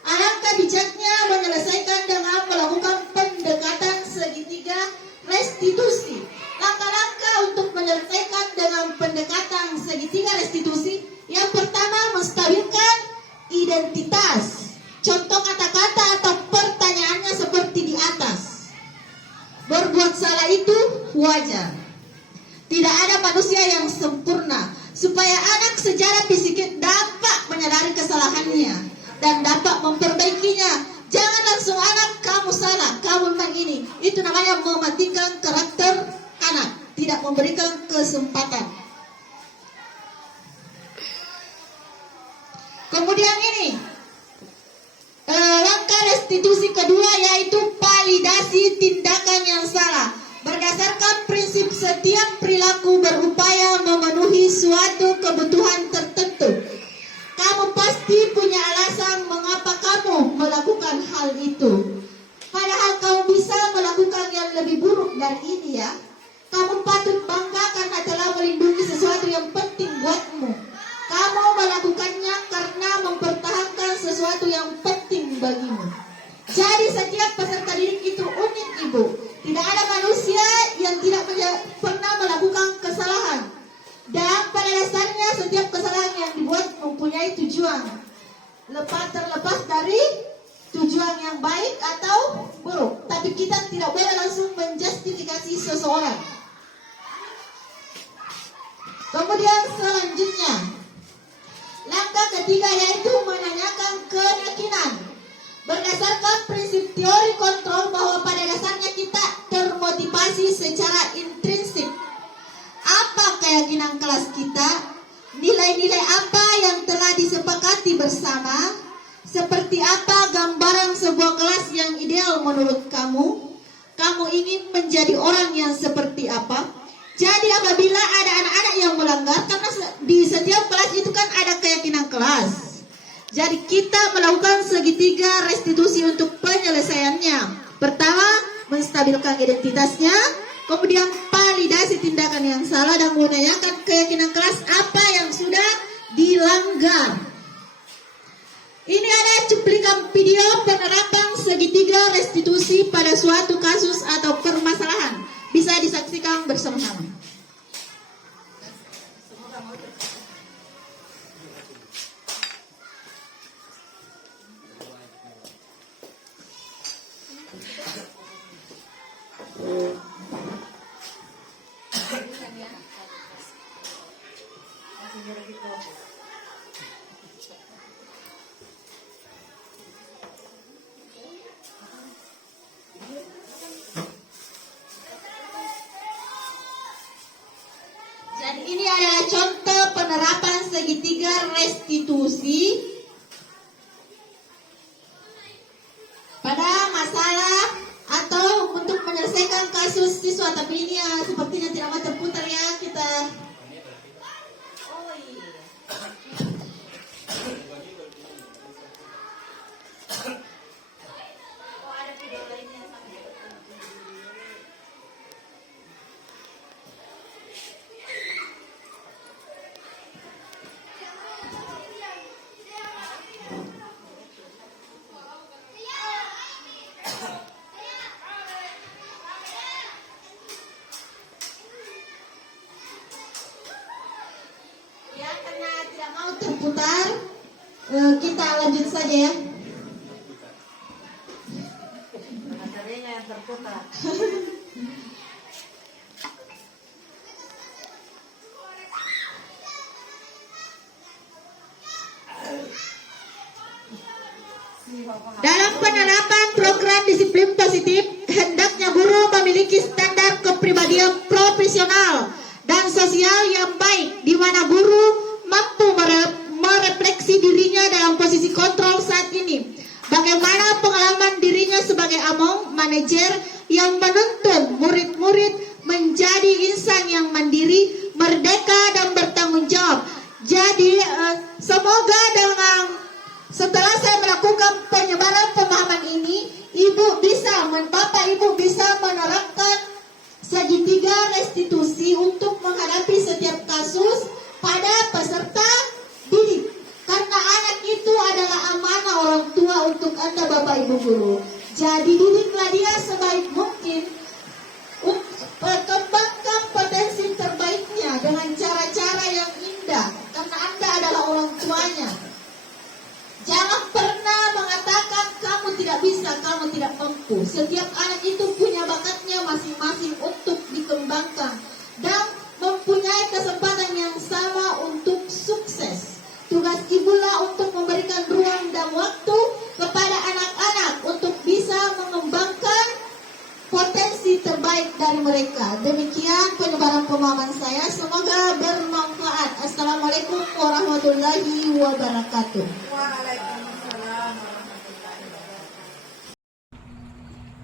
alangkah bijaknya menyelesaikan dengan melakukan pendekatan segitiga restitusi. Langkah-langkah untuk menyelesaikan dengan pendekatan segitiga restitusi, yang pertama menstabilkan identitas. Contoh kata-kata atau pertanyaannya seperti di atas. Berbuat salah itu wajar. Tidak ada manusia yang sempurna. Supaya anak secara fisik dapat menyadari kesalahannya dan dapat memperbaikinya. Jangan langsung anak, kamu salah, kamu memang ini. Itu namanya mematikan karakter anak, tidak memberikan kesempatan. Kemudian ini langkah restitusi kedua, yaitu validasi tindakan yang salah. Berdasarkan prinsip setiap perilaku berupaya memenuhi suatu kebutuhan tertentu. Kamu pasti punya alasan mengapa kamu melakukan hal itu. Padahal kamu bisa melakukan yang lebih buruk dari ini ya. Kamu patut bangga karena telah melindungi sesuatu yang penting buatmu. Kamu melakukannya karena mempertahankan sesuatu yang penting bagimu. Jadi setiap peserta didik itu unik, Ibu. Tidak ada manusia yang tidak pernah melakukan kesalahan. Dan pada dasarnya setiap kesalahan yang dibuat mempunyai tujuan. Terlepas dari tujuan yang baik atau buruk. Tapi kita tidak boleh langsung menjustifikasi seseorang. Kemudian selanjutnya, langkah ketiga yaitu menanyakan keyakinan. Berdasarkan prinsip teori kontrol bahwa pada dasarnya kita termotivasi secara intrinsik. Apa keyakinan kelas kita? Nilai-nilai apa yang telah disepakati bersama? Seperti apa gambaran sebuah kelas yang ideal menurut kamu? Kamu ingin menjadi orang yang seperti apa? Jadi apabila ada anak-anak yang melanggar, karena di setiap kelas itu kan ada keyakinan kelas. Jadi kita melakukan segitiga restitusi untuk penyelesaiannya. Pertama, menstabilkan identitasnya. Kemudian validasi tindakan yang salah dan menanyakan keyakinan kelas apa yang sudah dilanggar. Ini ada cuplikan video penerapan segitiga restitusi pada suatu kasus atau permasalahan. Bisa disaksikan bersama-sama. Dan ini adalah contoh penerapan segitiga restitusi pada masalah atau untuk menyelesaikan kasus siswa. Tapi ini ya sepertinya tidak mau terputar ya kita. Oh iya. Oh ada video lainnya sampai. Ya, karena tidak mau terputar, kita lanjut saja ya. Materinya yang terputar. Dalam penerapan program disiplin positif, hendaknya guru memiliki standar kepribadian profesional dan sosial yang baik, di mana guru mampu merefleksi dirinya dalam posisi kontrol saat ini. Bagaimana pengalaman dirinya sebagai among manajer yang menuntun murid-murid menjadi insan yang mandiri, merdeka dan bertanggung jawab. Jadi semoga dengan setelah saya melakukan penyebaran pemahaman ini, Bapak Ibu bisa menerapkan Ketiga, restitusi untuk menghadapi setiap kasus pada peserta didik. Karena anak itu adalah amanah orang tua untuk Anda Bapak Ibu Guru. Jadi didiklah dia sebaik mungkin, kembangkan potensi terbaiknya dengan cara-cara yang indah. Karena Anda adalah orang tuanya. Jangan pernah mengatakan kamu tidak bisa, kamu tidak mampu. Setiap anak itu punya bakatnya masing-masing untuk dikembangkan dan mempunyai kesempatan yang sama untuk sukses. Tugas ibulah untuk memberikan ruang dan waktu kepada anak-anak untuk bisa mengembangkan potensi terbaik dari mereka. Demikian penyebaran pemahaman saya. Semoga bermanfaat. Assalamualaikum warahmatullahi wabarakatuh.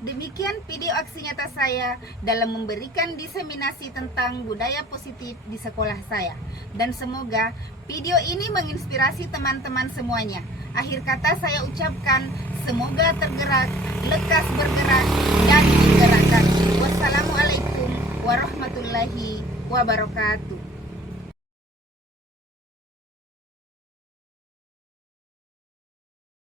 Demikian video aksi nyata saya dalam memberikan diseminasi tentang budaya positif di sekolah saya. Dan semoga video ini menginspirasi teman-teman semuanya. Akhir kata saya ucapkan, semoga tergerak, lekas bergerak, dan digerakkan. Wassalamualaikum warahmatullahi wabarakatuh.